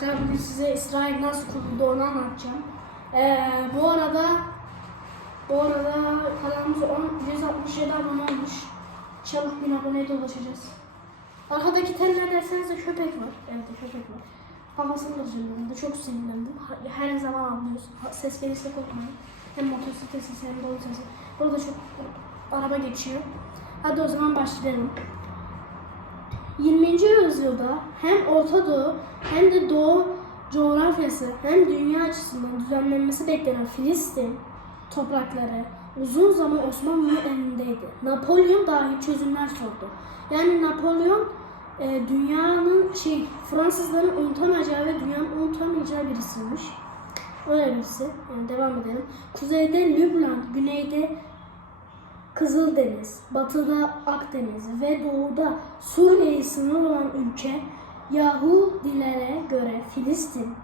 arkadaşlar. Bugün size İsrail nasıl kuruldu onu anlatacağım. Ee, bu arada bu arada kanalımız 10, 167 abone olmuş. İnşallah 1000 aboneye de ulaşacağız. Arkadaki tel ne derseniz de köpek var. Evet köpek var. Kafasını da üzüldüm. Çok sinirlendim. Her zaman anlıyoruz. Ses gelirse korkmayın. Hem motosiklet sesi hem dolu sesi. Burada çok araba geçiyor. Hadi o zaman başlayalım. 20. yüzyılda hem Orta Doğu hem de Doğu coğrafyası hem dünya açısından düzenlenmesi beklenen Filistin toprakları uzun zaman Osmanlı'nın elindeydi. Napolyon dahi çözümler sordu. Yani Napolyon e, dünyanın şey Fransızların unutamayacağı ve dünyanın unutamayacağı birisiymiş. Öyle birisi. Yani devam edelim. Kuzeyde Lübnan, güneyde Kızıldeniz, batıda Akdeniz ve doğuda Suriye'yi sınır olan ülke Yahudilere göre Filistin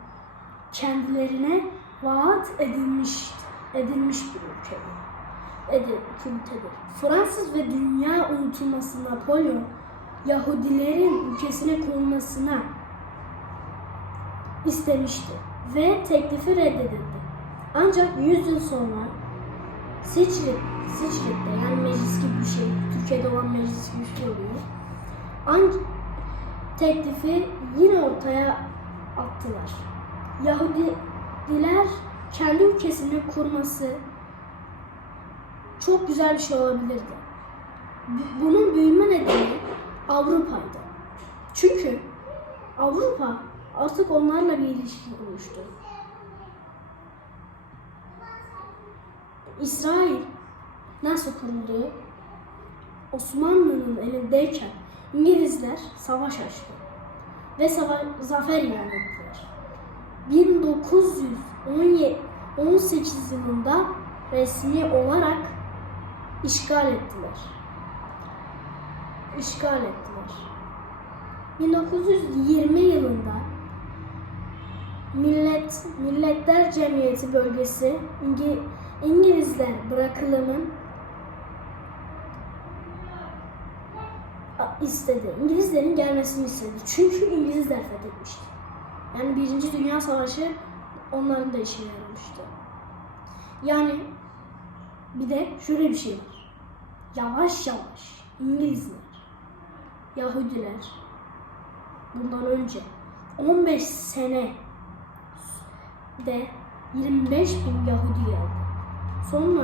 kendilerine vaat edilmiş edilmiş bir ülkedir. Edil, ülkedir. Fransız ve dünya unutulması Napolyon Yahudilerin ülkesine konulmasına istemişti ve teklifi reddedildi. Ancak 100 yıl sonra Siçrit, Siçrit'te yani meclis gibi bir şey, Türkiye'de olan meclis gibi bir şey oluyor. Ancak teklifi yine ortaya attılar. Yahudiler kendi ülkesini kurması çok güzel bir şey olabilirdi. Bu- Bunun büyüme nedeni Avrupa'ydı. Çünkü Avrupa artık onlarla bir ilişki oluştu. İsrail nasıl kuruldu? Osmanlı'nın elindeyken İngilizler savaş açtı ve sava zafer ilan ettiler. 1918 yılında resmi olarak işgal ettiler. İşgal ettiler. 1920 yılında Millet Milletler Cemiyeti bölgesi İngi- İngilizler bırakılımın istedi. İngilizlerin gelmesini istedi. Çünkü İngilizler fethetmişti. Yani Birinci Dünya Savaşı onların da işine yaramıştı. Yani bir de şöyle bir şey var. Yavaş yavaş İngilizler, Yahudiler bundan önce 15 sene de 25 bin Yahudi geldi. Sonra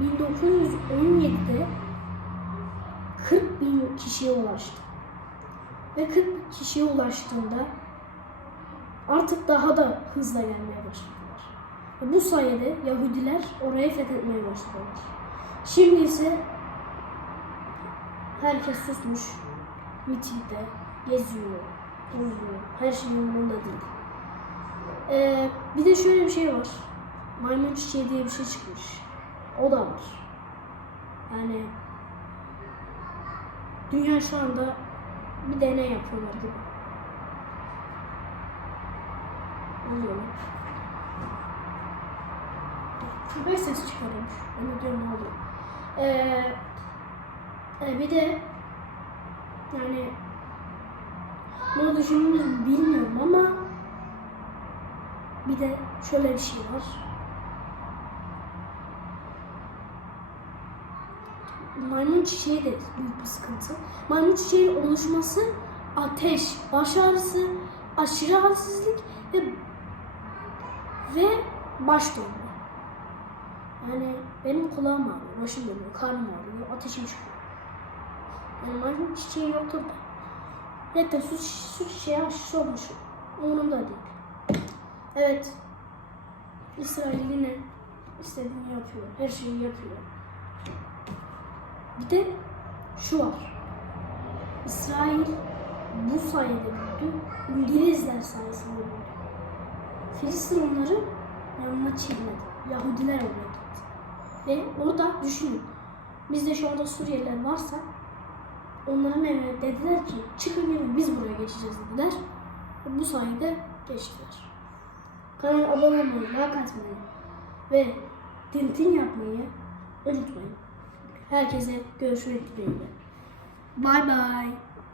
1917'de 40 bin kişiye ulaştı. Ve 40 bin kişiye ulaştığında artık daha da hızla gelmeye başladılar. Bu sayede Yahudiler orayı fethetmeye başladılar. Şimdi ise herkes susmuş, mitingde geziyor, tozuyor, her şey umurunda değil. Ee, bir de şöyle bir şey var. Maymun çiçeği diye bir şey çıkmış. O da var. Yani dünya şu anda bir deney yapıyorlar gibi. Oluyorlar. Köpek ses çıkarıyormuş. De diyorum ne oluyor. Ee, e, bir de yani bunu düşündünüz mü bilmiyorum ama bir de şöyle bir şey var. Maymun çiçeği de büyük bir sıkıntı. Maymun çiçeğinin oluşması ateş, baş ağrısı, aşırı halsizlik ve ve baş dönme. Yani benim kulağım ağrıyor, başım dönüyor, karnım ağrıyor, ateşim çıkıyor. Yani maymun çiçeği yoktur da. Hatta su, su çiçeği aşısı olmuş. Umurumda değil. Evet. İsrail yine istediğini yapıyor. Her şeyi yapıyor. Bir de şu var. İsrail bu sayede büyüdü. İngilizler sayesinde büyüdü. Filistin onları yanına çekmedi. Yahudiler oraya gitti. Ve orada düşünün. Bizde şu anda Suriyeliler varsa onların evine dediler ki çıkın gelin biz buraya geçeceğiz dediler. Ve bu sayede geçtiler. Kanala abone olmayı, like atmayı ve tintin yapmayı unutmayın. Herkese görüşmek dileğiyle. Bye bye.